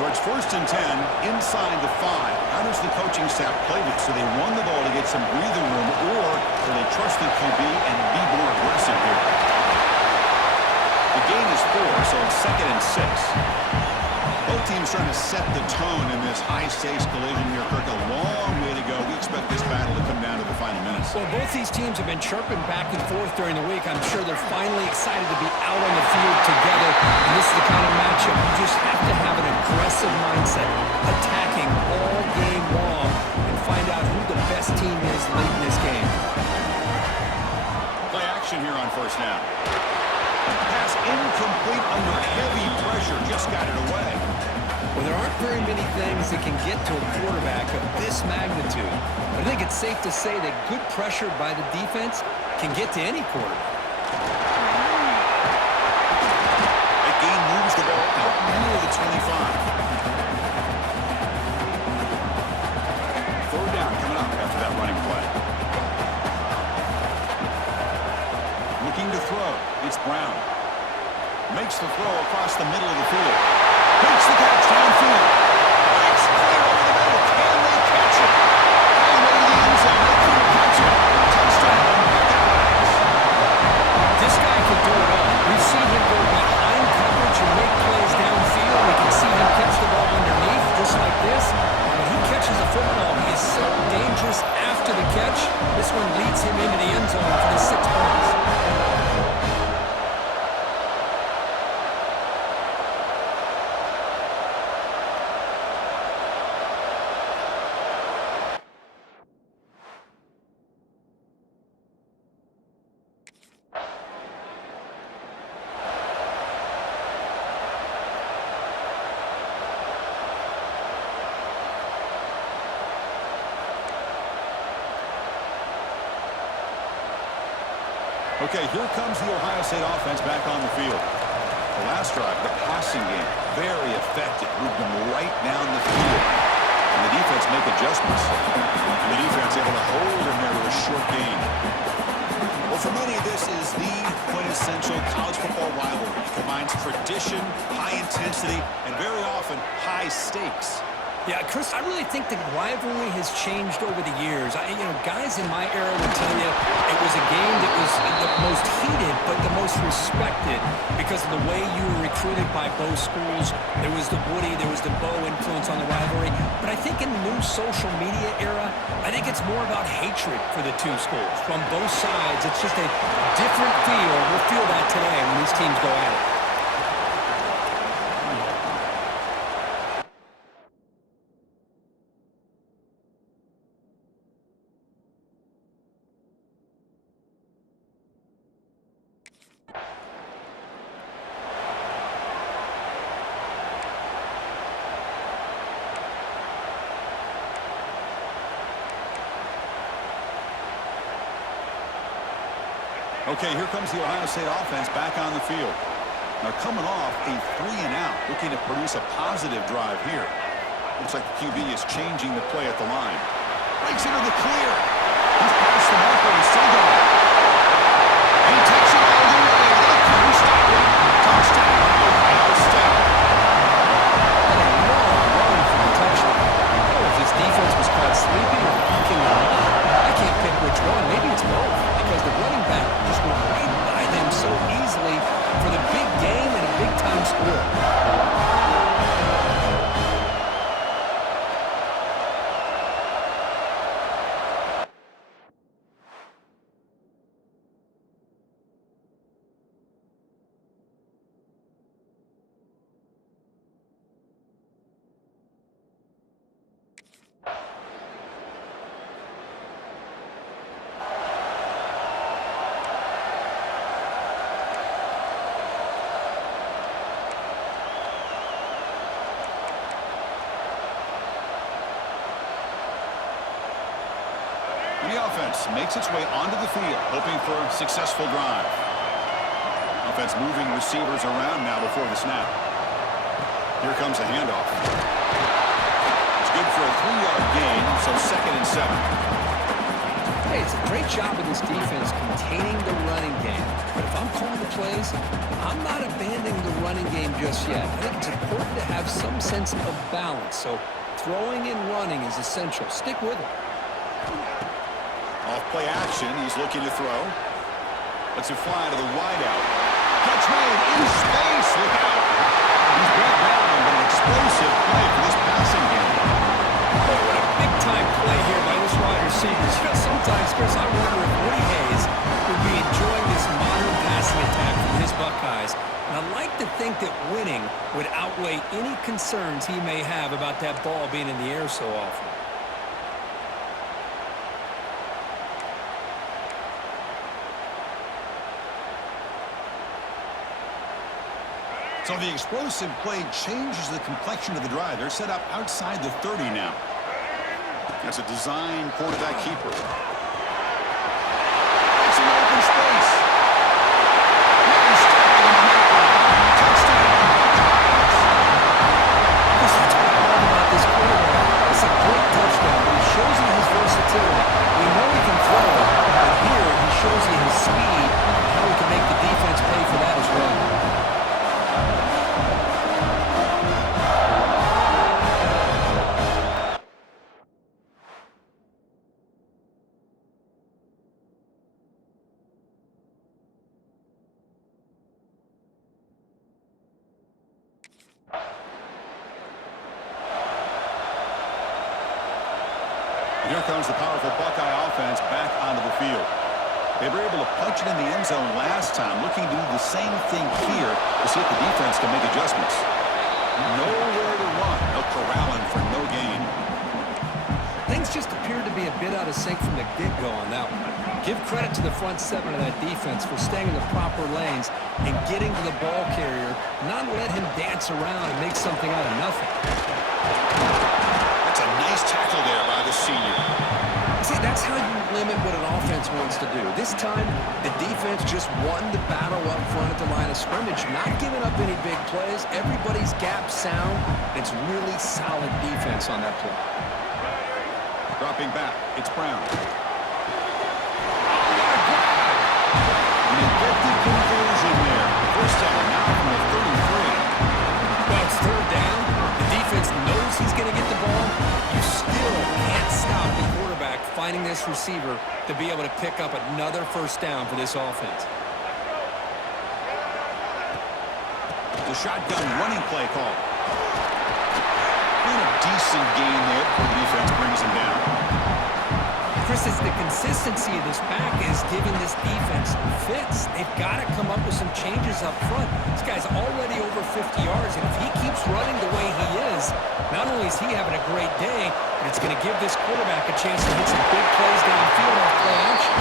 So it's 1st and 10 inside the 5. How does the coaching staff play this? Do they run the ball to get some breathing room, or do they trust the QB and be more aggressive here? The gain is 4, so it's 2nd and 6. Both teams trying to set the tone in this high-stakes collision here. Kirk, a long way to go. We expect this battle to come down to the final minutes. Well, both these teams have been chirping back and forth during the week. I'm sure they're finally excited to be out on the field together. And this is the kind of matchup you just have to have an aggressive mindset, attacking all game long, and find out who the best team is late in this game. Play action here on 1st down. Pass incomplete under heavy pressure. Just got it away. Well, there aren't very many things that can get to a quarterback of this magnitude. I think it's safe to say that good pressure by the defense can get to any quarterback. That game moves the ball out near the 25. 3rd down coming up after that running play. Looking to throw. It's Brown. Makes the throw across the middle of the field. Makes the catch downfield. It's clear over the middle. Can they catch it? All the way to the end zone. They couldn't catch it. Touchdown. Buckeyes. This guy can do it all. We've seen him go behind coverage and make plays downfield. We can see him catch the ball underneath just like this. When he catches the football, he is so dangerous after the catch. This one leads him into the end zone for the 6 points. Okay, here comes the Ohio State offense back on the field. The last drive, the passing game, very effective. Moved them right down the field. And the defense make adjustments. And the defense able to hold them there to a short gain. Well, for many, this is the quintessential college football rivalry. It combines tradition, high intensity, and very often high stakes. Yeah, Chris, I really think the rivalry has changed over the years. Guys in my era would tell you it was a game that was the most heated but the most respected because of the way you were recruited by both schools. There was the Woody, there was the Bo influence on the rivalry. But I think in the new social media era, I think it's more about hatred for the two schools. From both sides, it's just a different feel. We'll feel that today when these teams go at it. Okay, here comes the Ohio State offense back on the field. Now coming off a 3-and-out, looking to produce a positive drive here. Looks like the QB is changing the play at the line. Breaks into the clear. He's past the marker and still going. And he takes it all the way. They couldn't stop him. Touchdown, Ohio State. What a long run for the touchdown. I don't know if this defense was caught sleeping or walking the line. I can't pick which one. Maybe it's both. Because the running back just went right by them so easily for the big game and a big-time score. The offense makes its way onto the field, hoping for a successful drive. Offense moving receivers around now before the snap. Here comes a handoff. It's good for a 3-yard gain, so 2nd and 7. Hey, it's a great job of this defense containing the running game. But if I'm calling the plays, I'm not abandoning the running game just yet. I think it's important to have some sense of balance. So throwing and running is essential. Stick with it. Off play action, he's looking to throw. Lets it fly to the wideout. Catch made in space. Look out. He's brought down, but an explosive play for this passing game. Boy, what a big-time play here by this wide receiver. Sometimes, Chris, I wonder if Woody Hayes would be enjoying this modern passing attack from his Buckeyes. And I like to think that winning would outweigh any concerns he may have about that ball being in the air so often. So the explosive play changes the complexion of the drive. They're set up outside the 30 now. That's a design quarterback keeper. It's an open space. Touchdown. That's what I love about this quarterback. It's a great touchdown, but he shows you his versatility. We know he can throw it, but here he shows you his speed and how he can make the defense pay for that as well. Here comes the powerful Buckeye offense back onto the field. They were able to punch it in the end zone last time, looking to do the same thing here to see if the defense can make adjustments. Nowhere to run. No corralling for no gain. Things just appeared to be a bit out of sync from the get-go on that one. Give credit to the front seven of that defense for staying in the proper lanes and getting to the ball carrier, not let him dance around and make something out of nothing. That's a nice tackle there by the senior. See, that's how you limit what an offense wants to do. This time, the defense just won the battle up front at the line of scrimmage, not giving up any big plays. Everybody's gap sound. It's really solid defense on that play. Dropping back, it's Brown. An effective conversion there. First down now from the 33. Well, it's third down. The defense knows he's going to get the ball. You still can't stop the quarterback finding this receiver to be able to pick up another first down for this offense. The shotgun running play call. And a decent gain there before the defense brings him down. Chris, it's the consistency of this back is giving this defense fits. They've got to come up with some changes up front. This guy's already over 50 yards, and if he keeps running the way he is, not only is he having a great day, but it's going to give this quarterback a chance to hit some big plays downfield off play action.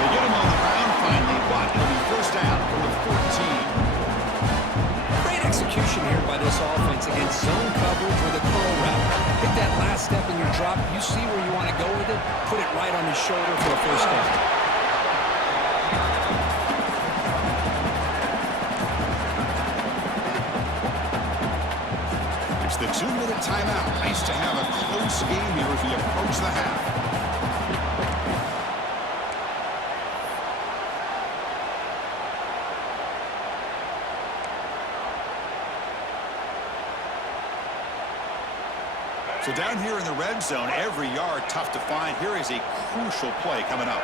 They get him on the ground finally, but it'll be first down from the 14. Great execution here by this offense against zone coverage with a curl route. Hit that last step in your drop. You see where you want to go with it. Put it right on his shoulder for a first down. It's the 2-minute timeout. Nice to have a close game here as we approach the half. So down here in the red zone, every yard tough to find. Here is a crucial play coming up.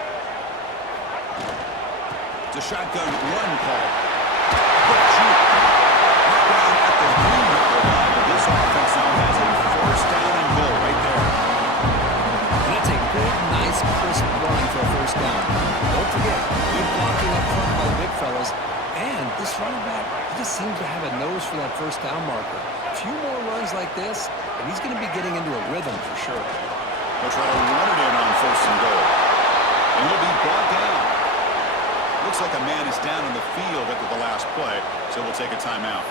It's a shotgun run call. Quick shoot. Right down at the 3-yard line, but this offense now has a first down and goal right there. And that's a good, nice, crisp run for a first down. Don't forget, good blocking up front by the big fellas. And this running back, he just seems to have a nose for that first down marker. A few more runs like this, and he's going to be getting into a rhythm for sure. They'll try to run it in on first and goal. And he'll be brought down. Looks like a man is down in the field after the last play, so we'll take a timeout.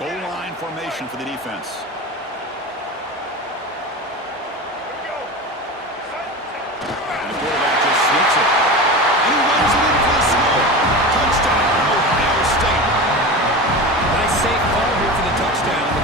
Goal line formation for the defense. And the quarterback just sneaks it. And he runs it in for the score. Touchdown, Ohio State. Nice safe call here for the touchdown.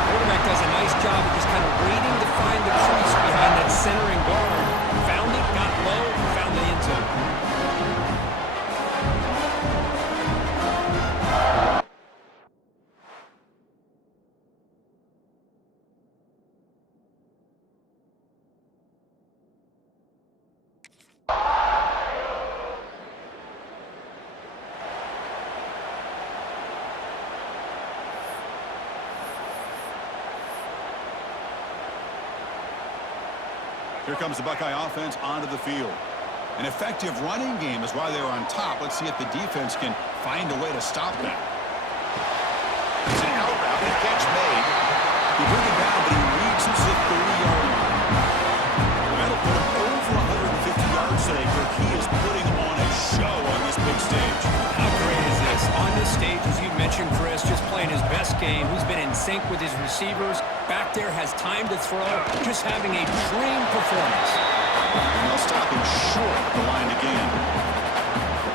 Here comes the Buckeye offense onto the field. An effective running game is why they're on top. Let's see if the defense can find a way to stop that. It's an out route, and catch made. He bring it down, but he reads the 30-yard line. That'll put him over 150 yards today, Kirk. He is putting on a show on this big stage. How great is this? On this stage, as you mentioned, Chris, just playing his best game. He's been in sync with his receivers. Back there, has time to throw. Just having a dream performance. And they'll stop him short at the line again.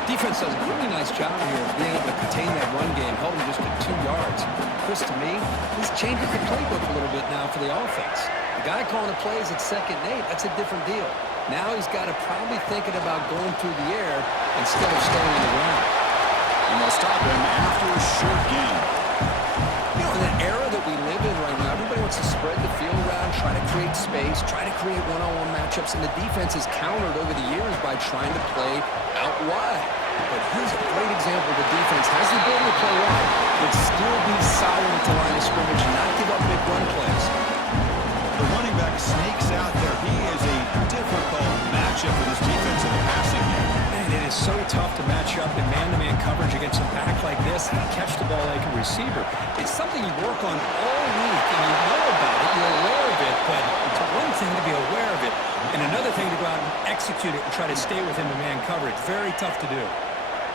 Defense does a really nice job here of being able to contain that run game, held him just to 2 yards. Chris, to me, this changes the playbook a little bit now for the offense. The guy calling the plays at 2nd and 8, that's a different deal. Now he's got to probably thinking about going through the air instead of staying in the ground. And they'll stop him after a short gain. You know, in the era that we live in right now, everybody wants to spread the field around, try to create space, try to create one-on-one matchups, and the defense has countered over the years by trying to play out wide. But here's a great example. The defense has the ability to play wide, but still be solid at the line of scrimmage and not give up big run plays. The running back snakes out there. He is a difficult matchup for this defense in the passing game. Man, it is so tough to match up in man-to-man coverage against a back like this and catch the ball like a receiver. It's something you work on all week, and you know about it, you're aware of it, but it's one thing to be aware of it, and another thing to go out and execute it and try to stay within the man coverage. Very tough to do.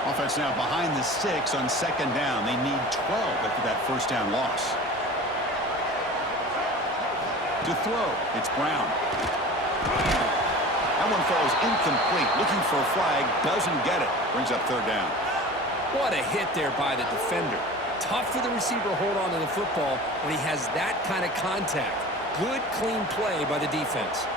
Offense now behind the 6 on 2nd down. They need 12 after that first down loss. To throw, it's Brown. That one falls incomplete. Looking for a flag, doesn't get it. Brings up 3rd down. What a hit there by the defender. Tough for the receiver to hold on to the football when he has that kind of contact. Good, clean play by the defense.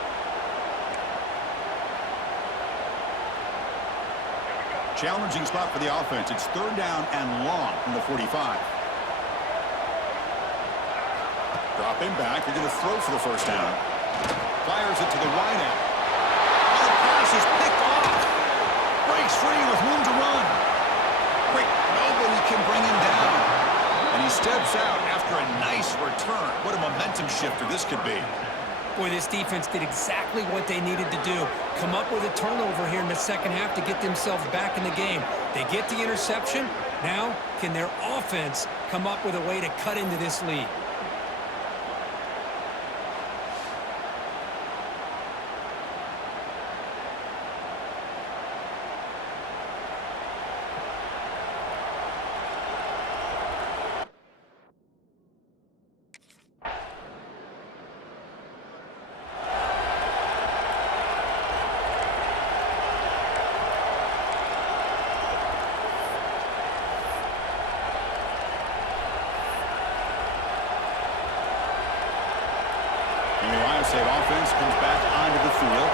Challenging spot for the offense. It's 3rd down and long from the 45. Dropping back. They're going to throw for the first down. Fires it to the wide end. The pass is picked off. Breaks free with room to run. Quick, nobody can bring him down. And he steps out after a nice return. What a momentum shifter this could be. Boy, this defense did exactly what they needed to do. Come up with a turnover here in the second half to get themselves back in the game. They get the interception. Now, can their offense come up with a way to cut into this lead? And the Ohio State offense comes back onto the field.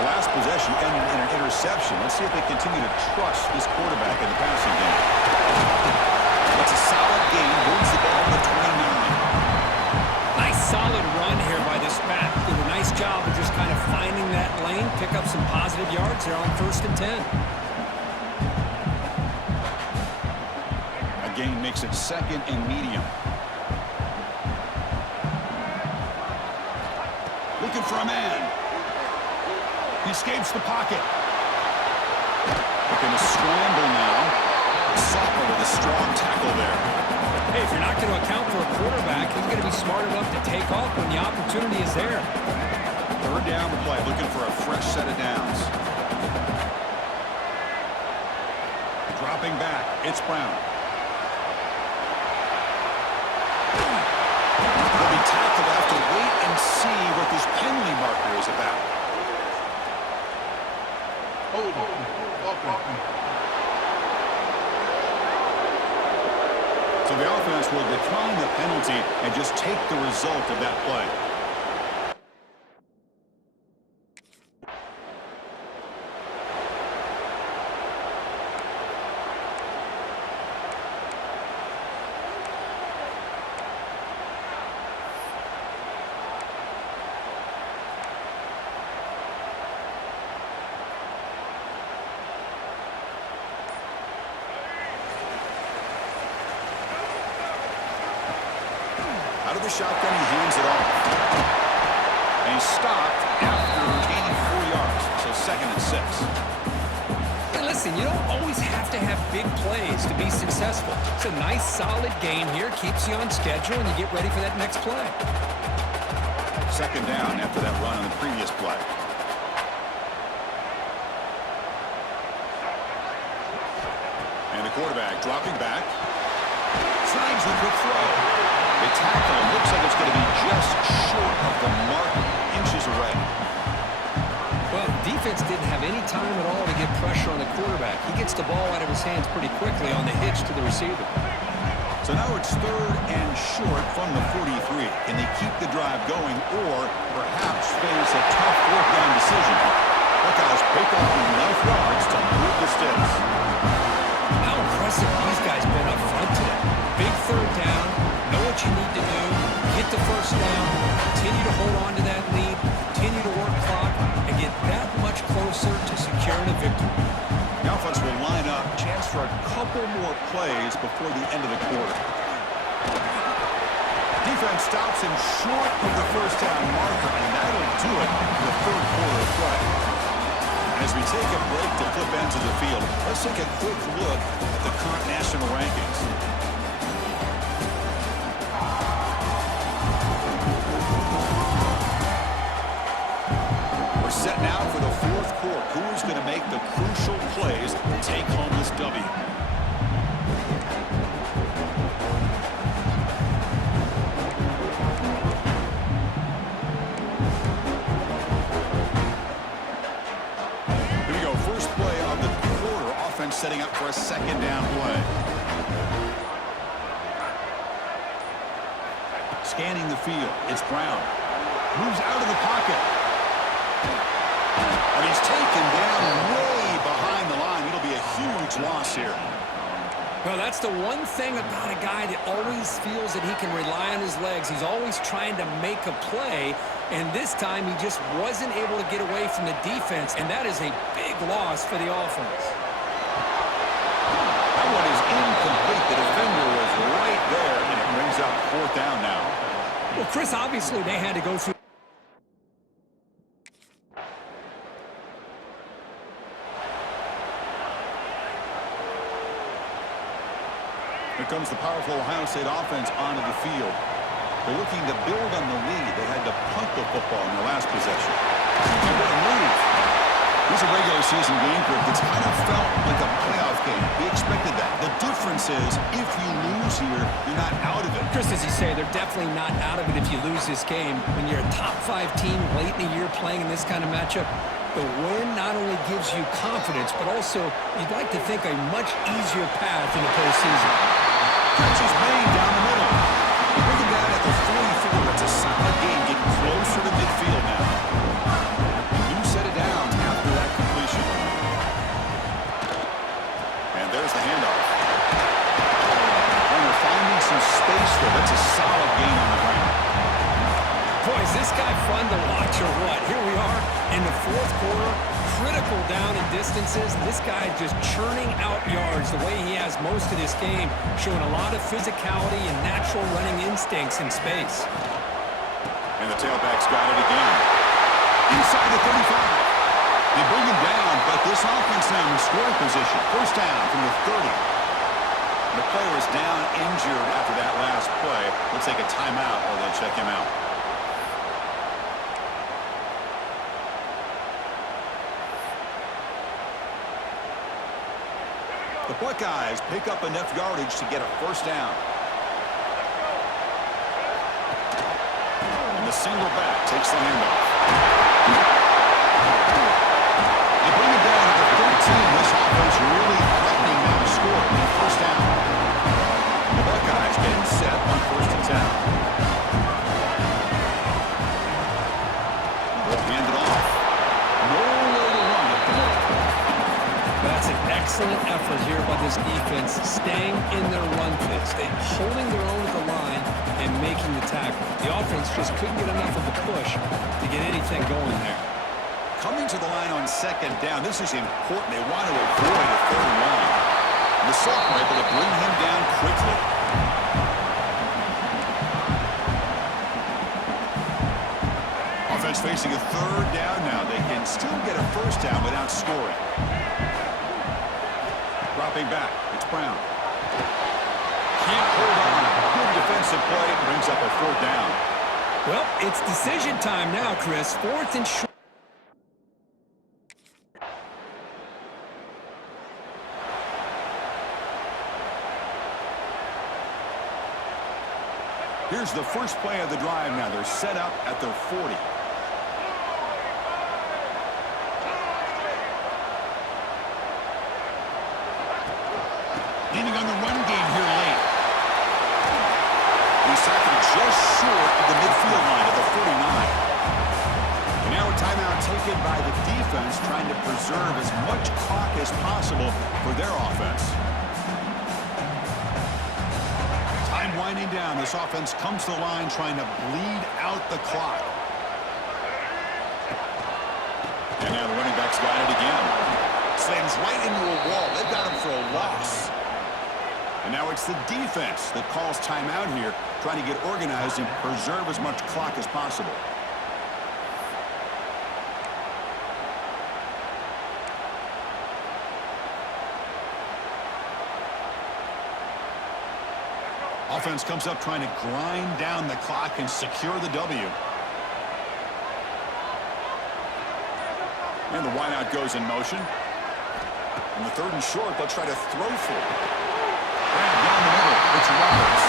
The last possession ended in an interception. Let's see if they continue to trust this quarterback in the passing game. It's a solid gain. Moves the ball to the 29. Nice solid run here by this back. Did a nice job of just kind of finding that lane, pick up some positive yards there on 1st and 10. A gain makes it 2nd and medium. Looking for a man. He escapes the pocket. Looking to scramble now. Soccer with a strong tackle there. Hey, if you're not going to account for a quarterback, he's going to be smart enough to take off when the opportunity is there. 3rd down the play, looking for a fresh set of downs. Dropping back, it's Brown. He'll be tackled. Have to wait and see what this penalty marker is about. So the offense will decline the penalty and just take the result of that play. Out of the shotgun, he hands it off. And he's stopped after second and 6. Hey, listen, you don't always have to have big plays to be successful. It's a nice, solid game here. Keeps you on schedule, and you get ready for that next play. Second down after that run on the previous play. And the quarterback dropping back. Tries the quick throw. They tackle him. Looks like it's going to be just short of the mark, inches away. Well, defense didn't have any time at all to get pressure on the quarterback. He gets the ball out of his hands pretty quickly on the hitch to the receiver. So now it's third and short from the 43. Can they keep the drive going or perhaps face a tough fourth down decision? Buckeyes pick up enough yards to move the sticks. How impressive these guys been up front today. Big third down, know what you need to do, get the first down, continue to hold on to that lead, continue to work clock, and get that much closer to securing a victory. The offense will line up, chance for a couple more plays before the end of the quarter. Defense stops him short of the first down marker, and that'll do it for the third quarter of play. As we take a break to flip ends of the field, let's take a quick look at the current national rankings. We're set now for the fourth quarter. Who is going to make the crucial plays to take home this W? Here we go. First play of the quarter. Offense setting up for a second down play. Scanning the field. It's Brown. Moves out of the pocket. And he's taken down way behind the line. It'll be a huge loss here. Well, that's the one thing about a guy that always feels that he can rely on his legs. He's always trying to make a play, and this time he just wasn't able to get away from the defense, and that is a big loss for the offense. That one is incomplete. The defender was right there, and it brings up fourth down now. Well, Chris, obviously they had to go through. Here comes the powerful Ohio State offense onto the field. They're looking to build on the lead. They had to punt the football in their last possession. And what a move. This is a regular season game, Kirk. It's kind of felt like a playoff game. We expected that. The difference is if you lose here, you're not out of it. Chris, as you say, they're definitely not out of it if you lose this game. When you're a top-5 team late in the year playing in this kind of matchup, the win not only gives you confidence, but also you'd like to think a much easier path in the postseason. Catch is made down the middle. They bring him down at the 44. It's a solid game, getting closer to midfield now. New set of downs after that completion. And there's the handoff. And they're finding some space there. That's a solid game on the ground. Boy, is this guy fun to watch or what? Here we are in the fourth quarter, critical down in distances. This guy just churning out yards the way he has most of this game, showing a lot of physicality and natural running instincts in space. And the tailback's got it again. Inside the 35. They bring him down, but this offense now in scoring position. First down from the 30. The player is down injured after that last play. We'll take a timeout while they check him out. The Buckeyes pick up enough yardage to get a first down. And the single back takes the handoff. They bring it down to the 13. This offense really threatening now to score on the first down. The Buckeyes getting set on first and 10. They'll hand it off. Nowhere to run at the moment. That's an excellent effort here by this defense, staying in their run fits, holding their own at the line and making the tackle. The offense just couldn't get enough of a push to get anything going there. Coming to the line on second down, this is important. They want to avoid a third and long. The sophomore able to bring him down quickly. Offense He's facing a third down now. They can still get a first down without scoring. Dropping back. It's Brown. Can't hold on. Good defensive play. Brings up a fourth down. Well, it's decision time now, Chris. Fourth and short. Here's the first play of the drive now. They're set up at their 40. Leaning on the run game here late. He's tackled just short of the midfield line of the 49. And now a timeout taken by the defense, trying to preserve as much clock as possible for their offense. Time winding down. This offense comes to the line trying to bleed out the clock. And now the running back's got it again. Slams right into a wall. They've got him for a loss. And now it's the defense that calls timeout here, trying to get organized and preserve as much clock as possible. Offense comes up trying to grind down the clock and secure the W. And the wideout goes in motion. And the third and short, they'll try to throw for it. And down the middle, it's Roberts.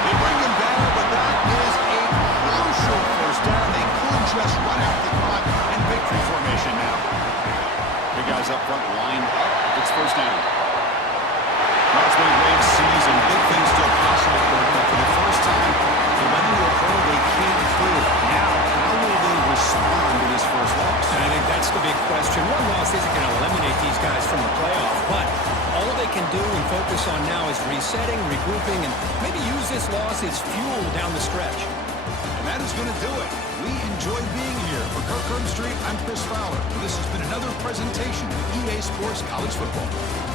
They bring him down, but that is a crucial first down. They could just run out the clock in victory formation now. Big guys up front lined up. It's first down. Well, it's been a great season. Big things still possible for them, but for the first time, they run into a hurdle they can't clear. Now, how will they respond to this first loss? And I think that's the big question. One loss isn't going to eliminate these guys from the playoff, but all they can do and focus on now is resetting, regrouping, and maybe use this loss as fuel down the stretch. And that is going to do it. We enjoyed being here. For Kirk Herbstreit, I'm Chris Fowler. This has been another presentation of EA Sports College Football.